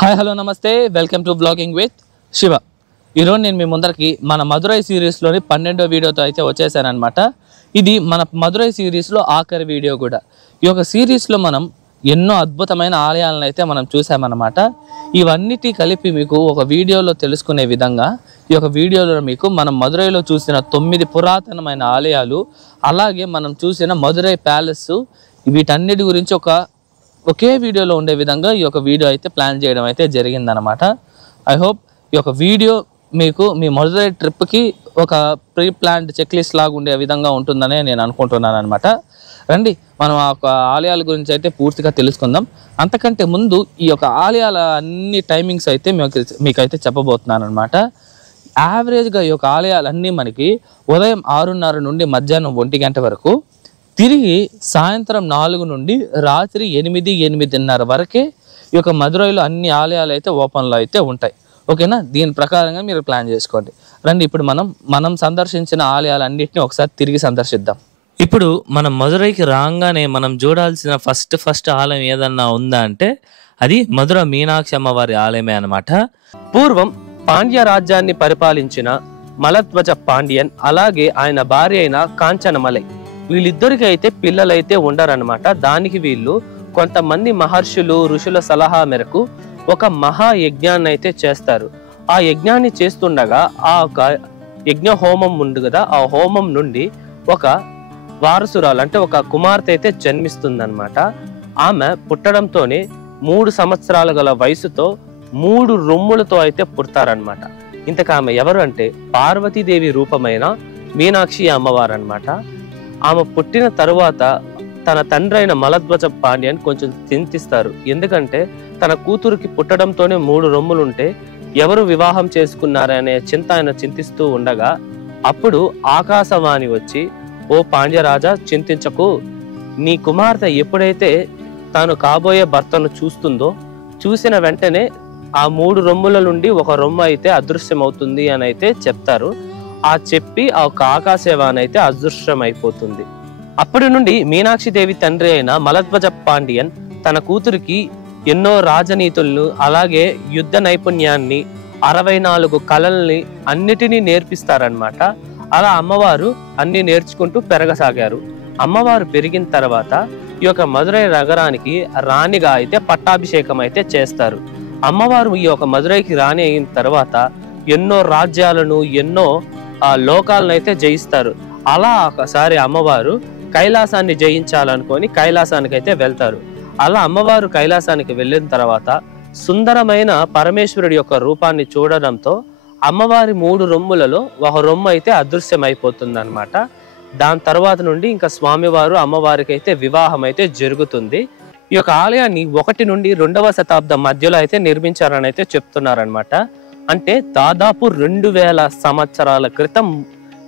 Hi hello నమస్తే welcome to blogging with Shiva. ఈరోజు నేను మీ ముందరికి మన మధురై సిరీస్లోని 12వ వీడియోతో అయితే వచ్చేసానమాట. ఇది మన మధురై సిరీస్లో ఆఖరి వీడియో కూడా. ఈ యొక్క సిరీస్లో మనం ఎన్నో అద్భుతమైన ఆలయాలను అయితే మనం చూసామన్నమాట. ఇవన్నిటి కలిపి మీకు ఒక వీడియోలో తెలుసుకునే విధంగా ఈ యొక్క వీడియోలో మీకు మనం మధురైలో చూసిన 9 పురాతనమైన ఆలయాలు, అలాగే మనం చూసిన మధురై ప్యాలెస్, వీటన్నిటి గురించి ఒకే వీడియోలో ఉండే విధంగా ఈ యొక్క వీడియో అయితే ప్లాన్ చేయడం అయితే జరిగిందనమాట. ఐ హోప్ ఈ యొక్క వీడియో మీకు మీ మధురై ట్రిప్కి ఒక ప్రీ ప్లాన్డ్ చెక్ లిస్ట్ లాగా ఉండే విధంగా ఉంటుందని నేను అనుకుంటున్నాను అనమాట. రండి మనం ఆ యొక్క ఆలయాల గురించి అయితే పూర్తిగా తెలుసుకుందాం. అంతకంటే ముందు ఈ యొక్క ఆలయాల అన్ని టైమింగ్స్ అయితే మీకైతే చెప్పబోతున్నాను అనమాట. యావరేజ్గా ఈ యొక్క ఆలయాలన్నీ మనకి ఉదయం 6:30 నుండి మధ్యాహ్నం 1 గంట వరకు, తిరిగి సాయంత్రం 4 నుండి రాత్రి 8-8:30 వరకే ఈ యొక్క మధురైలో అన్ని ఆలయాలు అయితే ఓపెన్లో అయితే ఉంటాయి. ఓకేనా? దీని ప్రకారంగా మీరు ప్లాన్ చేసుకోండి. రండి ఇప్పుడు మనం సందర్శించిన ఆలయాలన్నింటినీ ఒకసారి తిరిగి సందర్శిద్దాం. ఇప్పుడు మనం మధురైకి రాగానే మనం చూడాల్సిన ఫస్ట్ ఆలయం ఏదన్నా ఉందా అంటే అది మధుర మీనాక్షి అమ్మవారి ఆలయమే అనమాట. పూర్వం పాండ్య రాజ్యాన్ని పరిపాలించిన మలధ్వజ పాండ్యన్, అలాగే ఆయన భార్య అయిన కాంచనమలై, వీళ్ళిద్దరికి అయితే పిల్లలైతే ఉండరనమాట. దానికి వీళ్ళు కొంతమంది మహర్షులు, ఋషుల సలహా మేరకు ఒక మహాయజ్ఞాన్ని అయితే చేస్తారు. ఆ యజ్ఞాన్ని చేస్తుండగా ఆ ఒక యజ్ఞ హోమం ఉంది కదా, ఆ హోమం నుండి ఒక వారసురాలు అంటే ఒక కుమార్తె అయితే జన్మిస్తుందన్నమాట. ఆమె పుట్టడంతోనే 3 సంవత్సరాల గల వయసుతో 3 రొమ్ములతో అయితే పుడతారనమాట. ఇంతకు ఆమె ఎవరు అంటే పార్వతీదేవి రూపమైన మీనాక్షి అమ్మవారు అనమాట. ఆమె పుట్టిన తరువాత తన తండ్రి అయిన మలధ్వజ పాండ్యన్ కొంచెం చింతిస్తారు. ఎందుకంటే తన కూతురికి పుట్టడంతోనే 3 రొమ్ములుంటే ఎవరు వివాహం చేసుకున్నారనే చింత ఆయన చింతిస్తూ ఉండగా, అప్పుడు ఆకాశవాణి వచ్చి, ఓ పాండ్యరాజా చింతించకు, నీ కుమార్తె ఎప్పుడైతే తాను కాబోయే భర్తను చూస్తుందో, చూసిన వెంటనే ఆ 3 రొమ్ముల నుండి ఒక రొమ్ము అయితే అదృశ్యమవుతుంది అని అయితే చెప్తారు. ఆ చెప్పి ఆ ఒక ఆకాశవాణి అయితే అదృశ్యం అయిపోతుంది. అప్పటి నుండి మీనాక్షి దేవి తండ్రి అయిన మలధ్వజ పాండ్యన్ తన కూతురికి ఎన్నో రాజనీతులను, అలాగే యుద్ధ నైపుణ్యాన్ని, 64 కళల్ని అన్నిటినీ నేర్పిస్తారనమాట. అలా అమ్మవారు అన్ని నేర్చుకుంటూ పెరగసాగారు. అమ్మవారు పెరిగిన తర్వాత ఈ యొక్క మధురై నగరానికి రాణిగా అయితే పట్టాభిషేకం అయితే చేస్తారు. అమ్మవారు ఈ యొక్క మధురైకి రాణి అయిన తర్వాత ఎన్నో రాజ్యాలను, ఎన్నో లోకాలను అయితే జయిస్తారు. అలా ఒకసారి అమ్మవారు కైలాసాన్ని జయించాలనుకొని కైలాసానికి అయితే వెళ్తారు. అలా అమ్మవారు కైలాసానికి వెళ్ళిన తర్వాత సుందరమైన పరమేశ్వరుడి యొక్క రూపాన్ని చూడడంతో అమ్మవారి 3 రొమ్ములలో ఒక రొమ్ము అయితే అదృశ్యమైపోతుంది అనమాట. దాని తర్వాత నుండి ఇంకా స్వామివారు అమ్మవారికి అయితే వివాహం అయితే జరుగుతుంది. ఈ యొక్క ఆలయాన్ని 1 నుండి 2వ శతాబ్దం మధ్యలో అయితే నిర్మించారని అయితే చెప్తున్నారనమాట. అంటే దాదాపు 2000 సంవత్సరాల క్రితం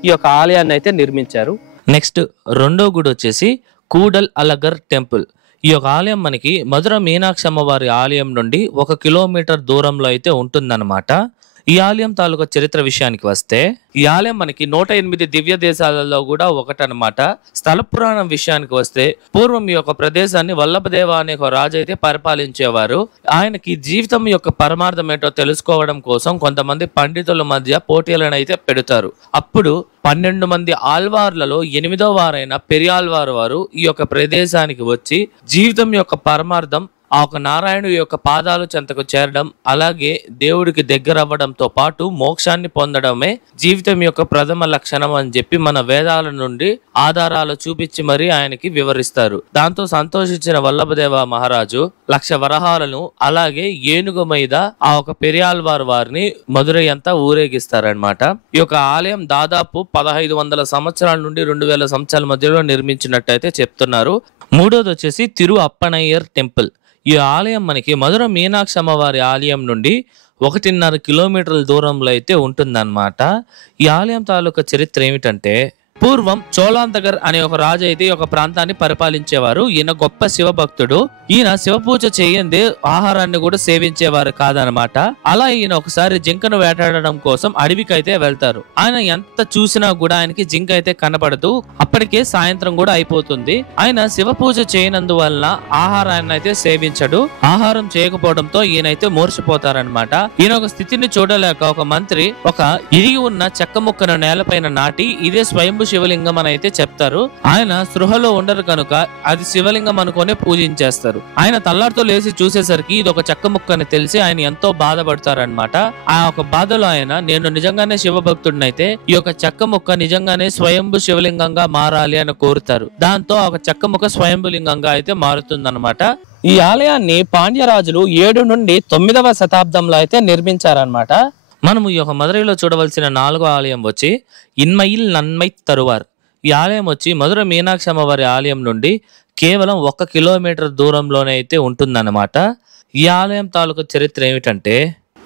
ఈ యొక్క ఆలయాన్ని అయితే నిర్మించారు. నెక్స్ట్ రెండో గుడి వచ్చేసి కూడల్ అలగర్ టెంపుల్. ఈ యొక్క ఆలయం మనకి మధుర మీనాక్షి అమ్మవారి ఆలయం నుండి 1 కిలోమీటర్ దూరంలో అయితే ఉంటుందన్నమాట. ఈ ఆలయం తాలూకా చరిత్ర విషయానికి వస్తే, ఈ ఆలయం మనకి 108 దివ్య దేశాలలో కూడా ఒకటనమాట. స్థల పురాణం విషయానికి వస్తే, పూర్వం ఈ యొక్క ప్రదేశాన్ని వల్లభదేవ అనే ఒక రాజు అయితే పరిపాలించేవారు. ఆయనకి జీవితం యొక్క పరమార్థం ఏంటో తెలుసుకోవడం కోసం కొంతమంది పండితుల మధ్య పోటీలను అయితే పెడతారు. అప్పుడు 12 మంది ఆల్వార్లలో 8వ వారైన పెరియాల్వారు వారు ఈ యొక్క ప్రదేశానికి వచ్చి జీవితం యొక్క పరమార్థం ఆ ఒక నారాయణుడి యొక్క పాదాలు చెంతకు చేరడం, అలాగే దేవుడికి దగ్గర అవ్వడంతో పాటు మోక్షాన్ని పొందడమే జీవితం యొక్క ప్రథమ లక్షణం అని చెప్పి మన వేదాల నుండి ఆధారాలు చూపించి మరీ ఆయనకి వివరిస్తారు. దాంతో సంతోషించిన వల్లభదేవ మహారాజు 1,00,000 వరహాలను, అలాగే ఏనుగు మీద ఆ ఒక పెరియాల్వారు వారిని మధురై అంతా ఊరేగిస్తారనమాట. ఈ యొక్క ఆలయం దాదాపు 1500 సంవత్సరాల నుండి 2000 సంవత్సరాల మధ్యలో నిర్మించినట్టయితే చెప్తున్నారు. మూడోది వచ్చేసి తిరు అప్పనయ్యర్ టెంపుల్. ఈ ఆలయం మనకి మధుర మీనాక్షి అమ్మవారి ఆలయం నుండి 1.5 కిలోమీటర్ల దూరంలో అయితే ఉంటుందన్నమాట. ఈ ఆలయం తాలూకా చరిత్ర ఏమిటంటే, పూర్వం చోళాంతగర్ అనే ఒక రాజు అయితే ఒక ప్రాంతాన్ని పరిపాలించేవారు. ఈయన గొప్ప శివ భక్తుడు. ఈయన శివ పూజ చేయందే ఆహారాన్ని కూడా సేవించేవారు కాదనమాట. అలా ఈయన ఒకసారి జింకను వేటాడడం కోసం అడవికి అయితే వెళ్తారు. ఆయన ఎంత చూసినా కూడా ఆయనకి జింక అయితే కనపడదు. అప్పటికే సాయంత్రం కూడా అయిపోతుంది. ఆయన శివ పూజ చేయనందువలన ఆహారాన్ని అయితే సేవించడు. ఆహారం చేయకపోవడంతో ఈయనైతే మూర్చిపోతారనమాట. ఈయన ఒక స్థితిని చూడలేక ఒక మంత్రి ఒక ఇరిగి ఉన్న చెక్క ముక్కను నేలపైన నాటి ఇదే స్వయంభు శివలింగం అని అయితే చెప్తారు. ఆయన స్పృహలో ఉండరు కనుక అది శివలింగం అనుకునే పూజించేస్తారు. ఆయన తల్లారితో లేచి చూసేసరికి ఇది ఒక చెక్క ముక్క అని తెలిసి ఆయన ఎంతో బాధపడతారనమాట. ఆ ఒక బాధలో ఆయన నేను నిజంగానే శివభక్తుడినైతే ఈ యొక్క చెక్క ముక్క నిజంగానే స్వయంభు శివలింగంగా మారాలి అని కోరుతారు. దాంతో ఒక చెక్క ముక్క స్వయంభులింగంగా అయితే మారుతుందన్నమాట. ఈ ఆలయాన్ని పాండ్యరాజులు 7 నుండి 9వ శతాబ్దంలో అయితే నిర్మించారనమాట. మనము ఈ యొక్క మదురైలో చూడవలసిన 4వ ఆలయం వచ్చి ఇన్మయిల్ నన్మై తరువార్. ఈ ఆలయం వచ్చి మధుర మీనాక్షి అమ్మవారి ఆలయం నుండి కేవలం 1 కిలోమీటర్ దూరంలోనే అయితే ఉంటుందన్నమాట. ఈ ఆలయం తాలూకు చరిత్ర ఏమిటంటే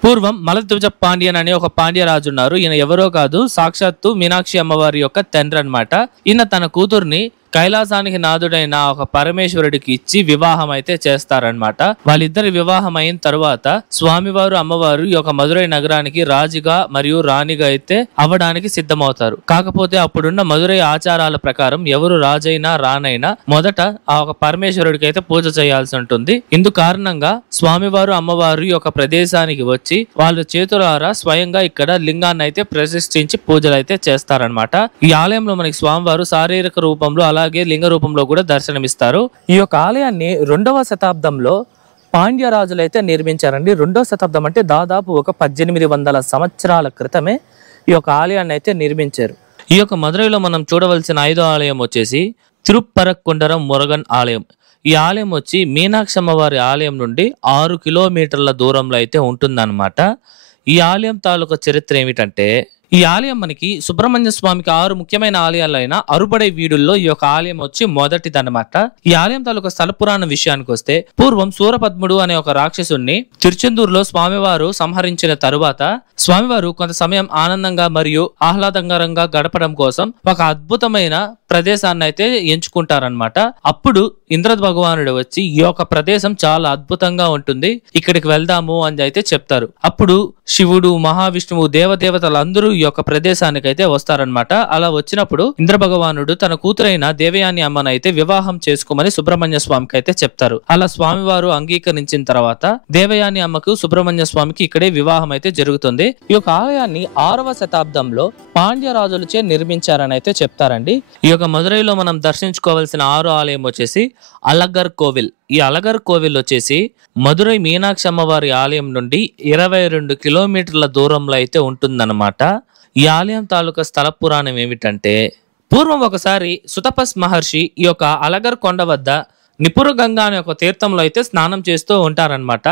పూర్వం మలధ్వజ పాండ్యన్ అనే ఒక పాండ్యరాజు ఉన్నారు. ఈయన ఎవరో కాదు, సాక్షాత్తు మీనాక్షి అమ్మవారి యొక్క తండ్రి అనమాట. ఈయన తన కూతుర్ని కైలాసానికి నాథుడైన ఒక పరమేశ్వరుడికి ఇచ్చి వివాహం అయితే చేస్తారనమాట. వాళ్ళిద్దరి వివాహం అయిన తర్వాత స్వామివారు అమ్మవారు ఈ యొక్క మదురై నగరానికి రాజుగా మరియు రాణిగా అయితే అవ్వడానికి సిద్ధమవుతారు. కాకపోతే అప్పుడున్న మదురై ఆచారాల ప్రకారం ఎవరు రాజైనా రానైనా మొదట ఆ ఒక పరమేశ్వరుడికి అయితే పూజ చేయాల్సి ఉంటుంది. ఇందు కారణంగా స్వామివారు అమ్మవారు ఈ యొక్క ప్రదేశానికి వచ్చి వాళ్ళ చేతులారా స్వయంగా ఇక్కడ లింగాన్ని అయితే ప్రతిష్ఠించి పూజలు అయితే చేస్తారనమాట. ఈ ఆలయంలో మనకి స్వామివారు శారీరక రూపంలో అలాగే లింగ రూపంలో కూడా దర్శనమిస్తారు. ఈ యొక్క ఆలయాన్ని 2వ శతాబ్దంలో పాండ్య రాజులు అయితే నిర్మించారండి. 2వ శతాబ్దం అంటే దాదాపు ఒక 1800 సంవత్సరాల క్రితమే ఈ యొక్క ఆలయాన్ని అయితే నిర్మించారు. ఈ యొక్క మదురైలో మనం చూడవలసిన 5వ ఆలయం వచ్చేసి తిరుప్పరకుండరం మురుగన్ ఆలయం. ఈ ఆలయం వచ్చి మీనాక్షి అమ్మవారి ఆలయం నుండి 6 కిలోమీటర్ల దూరంలో అయితే ఉంటుందన్నమాట. ఈ ఆలయం తాలూకా చరిత్ర ఏమిటంటే ఈ ఆలయం మనకి సుబ్రహ్మణ్య స్వామికి 6 ముఖ్యమైన ఆలయాలైన అరుబడై వీడుల్లో ఈ యొక్క ఆలయం వచ్చి మొదటిదన్నమాట. ఈ ఆలయం తాలూకా స్థల పురాణ విషయానికి వస్తే పూర్వం సూరపద్ముడు అనే ఒక రాక్షసుణ్ణి తిరుచెందూరులో స్వామివారు సంహరించిన తరువాత స్వామివారు కొంత సమయం ఆనందంగా మరియు ఆహ్లాదకరంగా గడపడం కోసం ఒక అద్భుతమైన ప్రదేశాన్ని అయితే ఎంచుకుంటారనమాట. అప్పుడు ఇంద్ర భగవానుడు వచ్చి ఈ యొక్క ప్రదేశం చాలా అద్భుతంగా ఉంటుంది, ఇక్కడికి వెళ్దాము అని అయితే చెప్తారు. అప్పుడు శివుడు, మహావిష్ణువు, దేవదేవతలందరూ ఈ యొక్క ప్రదేశానికి అయితే వస్తారనమాట. అలా వచ్చినప్పుడు ఇంద్ర భగవానుడు తన కూతురైన దేవయాని అమ్మను అయితే వివాహం చేసుకోమని సుబ్రహ్మణ్య స్వామికి అయితే చెప్తారు. అలా స్వామివారు అంగీకరించిన తర్వాత దేవయాని అమ్మకు సుబ్రహ్మణ్య స్వామికి ఇక్కడే వివాహం అయితే జరుగుతుంది. ఈ యొక్క ఆలయాన్ని 6వ శతాబ్దంలో పాండ్య రాజులచే నిర్మించారని అయితే చెప్తారండి. ఈ యొక్క మదురైలో మనం దర్శించుకోవాల్సిన 6వ ఆలయం వచ్చేసి అలగర్ కోవిల్. ఈ అలగర్ కోవిల్ వచ్చేసి మదురై మీనాక్షి అమ్మవారి ఆలయం నుండి 22 కిలోమీటర్ల దూరంలో అయితే ఉంటుందన్నమాట. ఈ ఆలయం తాలూకా స్థల పురాణం ఏమిటంటే పూర్వం ఒకసారి సుతపస్ మహర్షి ఈ యొక్క అలగర్ కొండ వద్ద నిపుర గంగా అనే ఒక తీర్థంలో అయితే స్నానం చేస్తూ ఉంటారనమాట.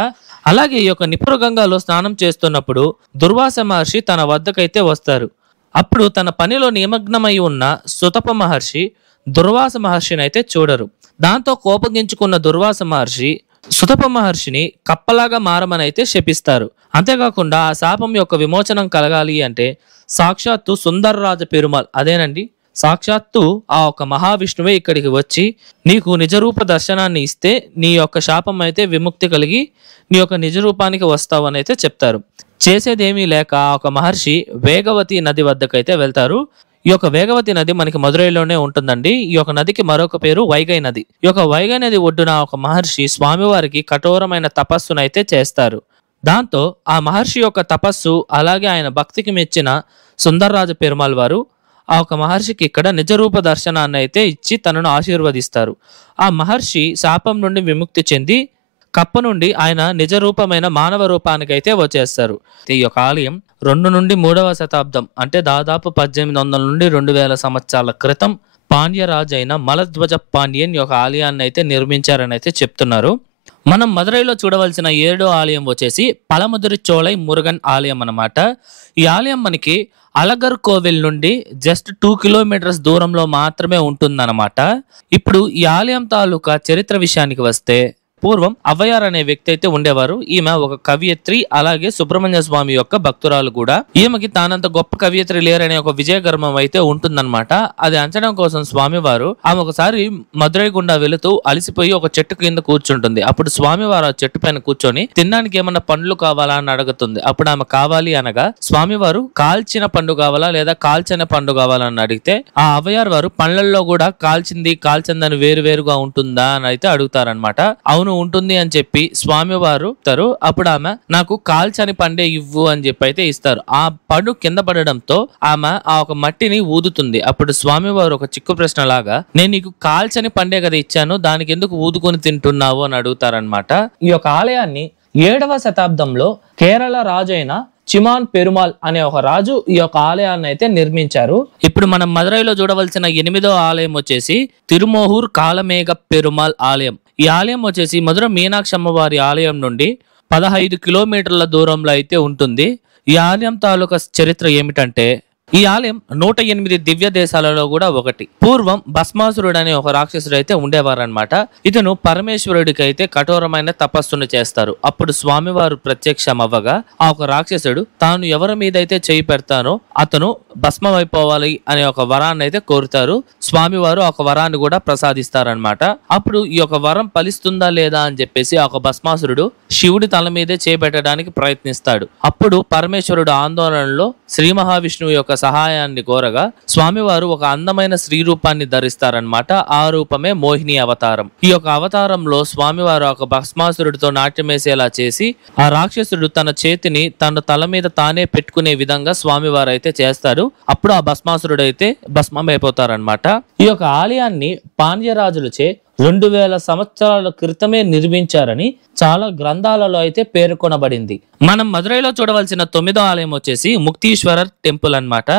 అలాగే ఈ యొక్క నిపుర గంగాలో స్నానం చేస్తున్నప్పుడు దుర్వాస మహర్షి తన వద్దకైతే వస్తారు. అప్పుడు తన పనిలో నిమగ్నమై ఉన్న సుతప మహర్షి దుర్వాస మహర్షిని అయితే చూడరు. దాంతో కోపగించుకున్న దుర్వాస మహర్షి సుతప మహర్షిని కప్పలాగా మారమని అయితే శపిస్తారు. అంతేకాకుండా ఆ శాపం యొక్క విమోచనం కలగాలి అంటే సాక్షాత్తు సుందర్రాజ పెరుమాల్, అదేనండి సాక్షాత్తు ఆ ఒక మహావిష్ణువే ఇక్కడికి వచ్చి నీకు నిజరూప దర్శనాన్ని ఇస్తే నీ యొక్క శాపం అయితే విముక్తి కలిగి నీ యొక్క నిజరూపానికి వస్తావు అని అయితే చెప్తారు. చేసేదేమీ లేక ఒక మహర్షి వేగవతి నది వద్దకైతే వెళ్తారు. ఈ యొక్క వేగవతి నది మనకి మదురైలోనే ఉంటుందండి. ఈ యొక్క నదికి మరొక పేరు వైగై నది. ఈ యొక్క వైగై నది ఒడ్డున ఒక మహర్షి స్వామివారికి కఠోరమైన తపస్సునైతే చేస్తారు. దాంతో ఆ మహర్షి యొక్క తపస్సు అలాగే ఆయన భక్తికి మెచ్చిన సుందర్రాజ పెరుమాల్ వారు ఆ ఒక మహర్షికి ఇక్కడ నిజరూప దర్శనాన్ని అయితే ఇచ్చి తనను ఆశీర్వదిస్తారు. ఆ మహర్షి శాపం నుండి విముక్తి చెంది కప్ప నుండి ఆయన నిజరూపమైన మానవ రూపానికి అయితే వచ్చేస్తారు. ఈ యొక్క ఆలయం 2 నుండి 3వ శతాబ్దం అంటే దాదాపు 1800 నుండి 2000 సంవత్సరాల క్రితం పాండ్యరాజు అయిన మలధ్వజ పాండ్యన్ యొక్క ఆలయాన్ని అయితే నిర్మించారని అయితే చెప్తున్నారు. మనం మదురైలో చూడవలసిన 7వ ఆలయం వచ్చేసి పలమదురి చోళై మురుగన్ ఆలయం అన్నమాట. ఈ ఆలయం మనకి అలగర్ కోవిల్ నుండి జస్ట్ 2 కిలోమీటర్స్ దూరంలో మాత్రమే ఉంటుందన్నమాట. ఇప్పుడు ఈ ఆలయం తాలూకా చరిత్ర విషయానికి వస్తే పూర్వం అవ్వయార్ అనే వ్యక్తి అయితే ఉండేవారు. ఈమె ఒక కవయిత్రి, అలాగే సుబ్రహ్మణ్య స్వామి యొక్క భక్తురాలు కూడా. ఈమెకి తానంత గొప్ప కవయిత్రి లేరనే ఒక విజయ గర్వం అయితే ఉంటుందన్నమాట. అది అంచడం కోసం స్వామివారు ఆమె ఒకసారి మదురై గుండా వెళుతూ అలసిపోయి ఒక చెట్టు కింద కూర్చుంటుంది. అప్పుడు స్వామివారు ఆ చెట్టు పైన కూర్చొని తినడానికి ఏమన్నా పండ్లు కావాలా అని అడుగుతుంది. అప్పుడు ఆమె కావాలి అనగా స్వామివారు కాల్చిన పండు కావాలా లేదా కాల్చిన పండు కావాలా అని అడిగితే ఆ అవ్వయార్ వారు పండ్లల్లో కూడా కాల్చింది కాల్చిందని వేరువేరుగా ఉంటుందా అని అయితే అడుగుతారనమాట. అవును ఉంటుంది అని చెప్పి స్వామివారు ఇస్తారు. అప్పుడు ఆమె నాకు కాల్చని పండే ఇవ్వు అని చెప్పి అయితే ఇస్తారు. ఆ పండు కింద పడడంతో ఆమె ఆ ఒక మట్టిని ఊదుతుంది. అప్పుడు స్వామివారు ఒక చిక్కు ప్రశ్న లాగా, నేను నీకు కాల్చని పండే కదా ఇచ్చాను, దానికి ఎందుకు ఊదుకొని తింటున్నావు అని అడుగుతారనమాట. ఈ యొక్క ఆలయాన్ని 7వ శతాబ్దంలో కేరళ రాజు అయిన చిమాన్ పెరుమాల్ అనే ఒక రాజు ఈ యొక్క ఆలయాన్ని అయితే నిర్మించారు. ఇప్పుడు మనం మదురైలో చూడవలసిన 8వ ఆలయం వచ్చేసి తిరుమోహూర్ కాలమేఘ పెరుమాల్ ఆలయం. ఈ ఆలయం వచ్చేసి మధుర మీనాక్షి అమ్మవారి ఆలయం నుండి 15 కిలోమీటర్ల దూరంలో అయితే ఉంటుంది. ఈ ఆలయం తాలూకా చరిత్ర ఏమిటంటే, ఈ ఆలయం 108 దివ్య దేశాలలో కూడా ఒకటి. పూర్వం భస్మాసురుడు అనే ఒక రాక్షసుడు అయితే ఉండేవారనమాట. ఇతను పరమేశ్వరుడికి అయితే కఠోరమైన తపస్సును చేస్తారు. అప్పుడు స్వామివారు ప్రత్యక్షం అవ్వగా ఆ ఒక రాక్షసుడు తాను ఎవరి మీద అయితే చేయి పెడతానో అతను భస్మమైపోవాలి అనే ఒక వరాన్ని అయితే కోరుతారు. స్వామివారు ఒక వరాన్ని కూడా ప్రసాదిస్తారనమాట. అప్పుడు ఈ యొక్క వరం ఫలిస్తుందా లేదా అని చెప్పేసి ఒక భస్మాసురుడు శివుడి తల మీదే చేపెట్టడానికి ప్రయత్నిస్తాడు. అప్పుడు పరమేశ్వరుడు ఆందోళనలో శ్రీ మహావిష్ణువు యొక్క సహాయాన్ని కోరగా స్వామివారు ఒక అందమైన స్త్రీ రూపాన్ని ధరిస్తారనమాట. ఆ రూపమే మోహిని అవతారం. ఈ యొక్క అవతారంలో స్వామివారు ఒక భస్మాసురుడితో నాట్యమేసేలా చేసి ఆ రాక్షసుడు తన చేతిని తన తల మీద తానే పెట్టుకునే విధంగా స్వామివారు అయితే చేస్తాడు. అప్పుడు ఆ భస్మాసురుడు అయితే భస్మం అయిపోతారనమాట. ఈ యొక్క ఆలయాన్ని పాండ్యరాజులచే 2000 సంవత్సరాల క్రితమే నిర్మించారని చాలా గ్రంథాలలో అయితే పేర్కొనబడింది. మనం మదురైలో చూడవలసిన 9వ ఆలయం వచ్చేసి ముక్తీశ్వరర్ టెంపుల్ అన్నమాట.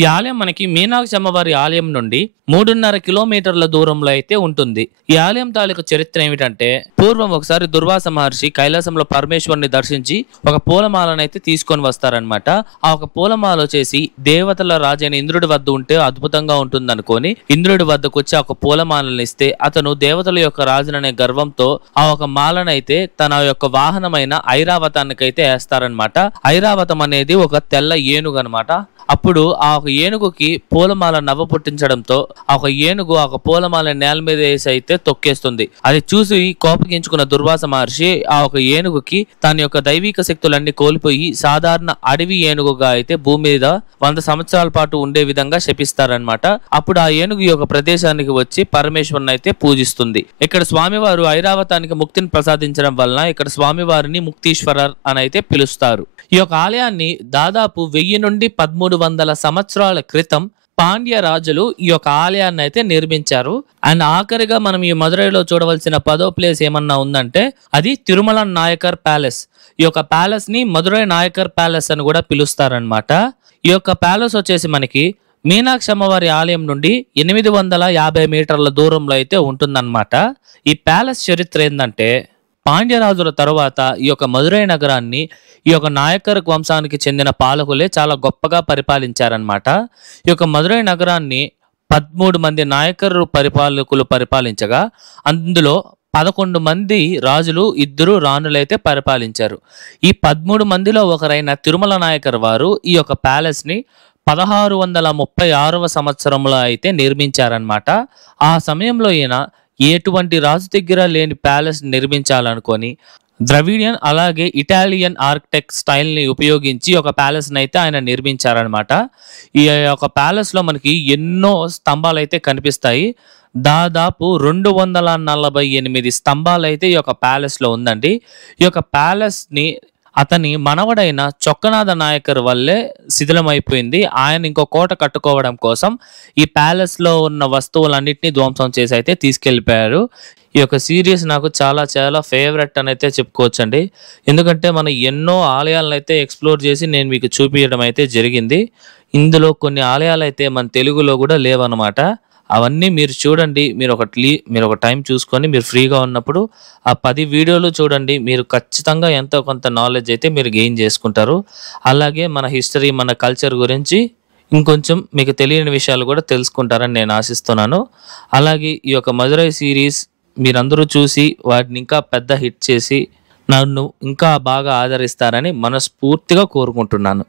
ఈ ఆలయం మనకి మీనాక్షి అమ్మవారి ఆలయం నుండి 3.5 కిలోమీటర్ల దూరంలో అయితే ఉంటుంది. ఈ ఆలయం తాలూకు చరిత్ర ఏమిటంటే, పూర్వం ఒకసారి దుర్వాస మహర్షి కైలాసంలో పరమేశ్వరుని దర్శించి ఒక పూలమాలను అయితే తీసుకొని వస్తారనమాట. ఆ ఒక పూలమాల వచ్చేసి దేవతల రాజైన ఇంద్రుడి వద్ద ఉంటే అద్భుతంగా ఉంటుంది అనుకొని ఇంద్రుడి వద్దకు వచ్చి ఒక పూలమాలను ఇస్తే అతను దేవతల యొక్క రాజుననే గర్వంతో ఆ ఒక మాలనైతే తన యొక్క వాహనమైన ఐరావతానికైతే వేస్తారనమాట. ఐరావతం అనేది ఒక తెల్ల ఏనుగు అనమాట. అప్పుడు ఆ ఒక ఏనుగుకి పూలమాల నవ్వ పుట్టించడంతో ఆ ఒక ఏనుగు ఆ ఒక పూలమాల నేల మీద వేసి అయితే తొక్కేస్తుంది. అది చూసి కోపగించుకున్న దుర్వాస మహర్షి ఆ ఒక ఏనుగుకి తన యొక్క దైవిక శక్తులన్నీ కోల్పోయి సాధారణ అడవి ఏనుగుగా అయితే భూమి మీద 100 సంవత్సరాల పాటు ఉండే విధంగా శపిస్తారనమాట. అప్పుడు ఆ ఏనుగు యొక్క ప్రదేశానికి వచ్చి పరమేశ్వరుని అయితే పూజిస్తుంది. ఇక్కడ స్వామివారు ఐరావతానికి ముక్తిని ప్రసాదించడం వలన ఇక్కడ స్వామివారిని ముక్తీశ్వరర్ అని అయితే పిలుస్తారు. ఈ యొక్క ఆలయాన్ని దాదాపు 1000 నుండి 1300 సంవత్సరాల క్రితం పాండ్య రాజులు ఈ యొక్క ఆలయాన్ని అయితే నిర్మించారు. అండ్ ఆఖరిగా మనం ఈ మదురైలో చూడవలసిన 10వ ప్లేస్ ఏమన్నా ఉందంటే అది తిరుమల నాయకర్ ప్యాలెస్. ఈ యొక్క ప్యాలెస్ ని మదురై నాయకర్ ప్యాలెస్ అని కూడా పిలుస్తారనమాట. ఈ యొక్క ప్యాలెస్ వచ్చేసి మనకి మీనాక్షి అమ్మవారి ఆలయం నుండి 850 మీటర్ల దూరంలో అయితే ఉంటుందన్నమాట. ఈ ప్యాలెస్ చరిత్ర ఏంటంటే, పాండ్యరాజుల తరువాత ఈ యొక్క మదురై నగరాన్ని ఈ యొక్క నాయకర్ వంశానికి చెందిన పాలకులే చాలా గొప్పగా పరిపాలించారనమాట. ఈ యొక్క మదురై నగరాన్ని 13 మంది నాయకర్ పరిపాలకులు పరిపాలించగా అందులో 11 మంది రాజులు, 2 రాణులైతే పరిపాలించారు. ఈ 13 మందిలో ఒకరైన తిరుమల నాయకర్ వారు ఈ యొక్క ప్యాలెస్ ని 1636వ సంవత్సరంలో అయితే నిర్మించారనమాట. ఆ సమయంలో ఈయన ఎటువంటి రాజు దగ్గర లేని ప్యాలెస్ నిర్మించాలనుకొని ద్రవిడియన్ అలాగే ఇటాలియన్ ఆర్కిటెక్ట్ స్టైల్ ని ఉపయోగించి ఒక ప్యాలెస్ ని అయితే ఆయన నిర్మించారనమాట. ఈ యొక్క ప్యాలెస్ లో మనకి ఎన్నో స్తంభాలు అయితే కనిపిస్తాయి. దాదాపు 248 స్తంభాలు అయితే ఈ యొక్క ప్యాలెస్ లో ఉందండి. ఈ యొక్క ప్యాలెస్ ని అతని మనవడైన చొక్కనాథ నాయకర్ వల్లే శిథిలమైపోయింది. ఆయన ఇంకో కోట కట్టుకోవడం కోసం ఈ ప్యాలెస్ లో ఉన్న వస్తువులన్నింటినీ ధ్వంసం చేసి అయితే తీసుకెళ్లిపోయారు. ఈ యొక్క సిరీస్ నాకు చాలా చాలా ఫేవరెట్ అని అయితే చెప్పుకోవచ్చండి. ఎందుకంటే మనం ఎన్నో ఆలయాలను అయితే ఎక్స్ప్లోర్ చేసి నేను మీకు చూపించడం అయితే జరిగింది. ఇందులో కొన్ని ఆలయాలు అయితే మన తెలుగులో కూడా లేవన్నమాట. అవన్నీ మీరు చూడండి. మీరు ఒక టైం చూసుకొని మీరు ఫ్రీగా ఉన్నప్పుడు ఆ 10 వీడియోలు చూడండి. మీరు ఖచ్చితంగా ఎంతో కొంత నాలెడ్జ్ అయితే మీరు గెయిన్ చేసుకుంటారు. అలాగే మన హిస్టరీ, మన కల్చర్ గురించి ఇంకొంచెం మీకు తెలియని విషయాలు కూడా తెలుసుకుంటారని నేను ఆశిస్తున్నాను. అలాగే ఈ యొక్క మదురై సిరీస్ మీరందరూ చూసి వాటిని ఇంకా పెద్ద హిట్ చేసి నన్ను ఇంకా బాగా ఆదరిస్తారని మనస్ఫూర్తిగా కోరుకుంటున్నాను.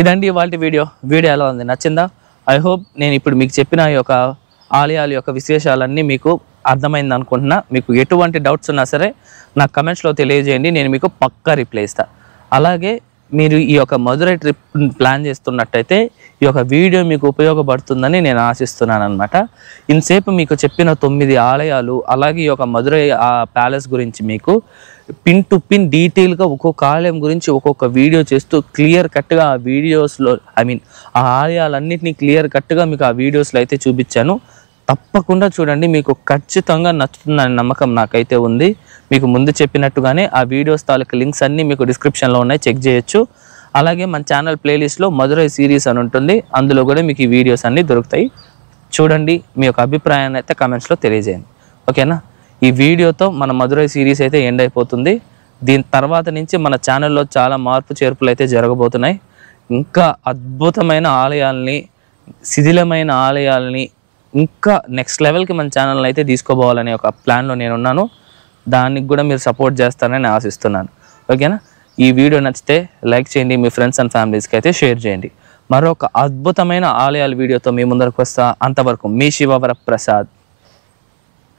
ఇదండి ఇవాల్టి వీడియో. వీడియో ఎలా ఉంది? నచ్చిందా? ఐ హోప్ నేను ఇప్పుడు మీకు చెప్పిన ఈ యొక్క ఆలయాల యొక్క విశేషాలన్నీ మీకు అర్థమైంది అనుకుంటున్నా. మీకు ఎటువంటి డౌట్స్ ఉన్నా సరే నాకు కమెంట్స్లో తెలియజేయండి, నేను మీకు పక్కా రిప్లై ఇస్తాను. అలాగే మీరు ఈ యొక్క మధురై ట్రిప్ ప్లాన్ చేస్తున్నట్టయితే ఈ యొక్క వీడియో మీకు ఉపయోగపడుతుందని నేను ఆశిస్తున్నాను అనమాట. ఇంతసేపు మీకు చెప్పిన 9 ఆలయాలు, అలాగే ఈ యొక్క మధురై ప్యాలెస్ గురించి మీకు పిన్ టు పిన్ డీటెయిల్గా ఒక్కొక్క ఆలయం గురించి ఒక్కొక్క వీడియో చేస్తూ క్లియర్ కట్గా ఆ వీడియోస్లో ఆ ఆలయాలన్నింటినీ క్లియర్ కట్గా మీకు ఆ వీడియోస్లో అయితే చూపించాను. తప్పకుండా చూడండి, మీకు ఖచ్చితంగా నచ్చుతుందనే నమ్మకం నాకైతే ఉంది. మీకు ముందు చెప్పినట్టుగానే ఆ వీడియోస్ తాలూకు లింక్స్ అన్నీ మీకు డిస్క్రిప్షన్లో ఉన్నాయి, చెక్ చేయొచ్చు. అలాగే మన ఛానల్ ప్లేలిస్ట్లో మధురై సిరీస్ అని ఉంటుంది, అందులో కూడా మీకు ఈ వీడియోస్ అన్నీ దొరుకుతాయి. చూడండి, మీ యొక్క అభిప్రాయాన్ని అయితే కమెంట్స్లో తెలియజేయండి. ఓకేనా? ఈ వీడియోతో మన మధురై సిరీస్ అయితే ఎండ్ అయిపోతుంది. దీని తర్వాత నుంచి మన ఛానల్లో చాలా మార్పు చేర్పులు అయితే జరగబోతున్నాయి. ఇంకా అద్భుతమైన ఆలయాల్ని, శిథిలమైన ఆలయాల్ని ఇంకా నెక్స్ట్ లెవెల్కి మన ఛానల్ని అయితే తీసుకోపోవాలనే ఒక ప్లాన్లో నేను ఉన్నాను. దానికి కూడా మీరు సపోర్ట్ చేస్తారని ఆశిస్తున్నాను. ఓకేనా? ఈ వీడియో నచ్చితే లైక్ చేయండి, మీ ఫ్రెండ్స్ అండ్ ఫ్యామిలీస్కి అయితే షేర్ చేయండి. మరొక అద్భుతమైన ఆలయాల వీడియోతో మీ ముందరకు వస్తా. అంతవరకు మీ శివవరప్రసాద్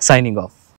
సైనింగ్ ఆఫ్.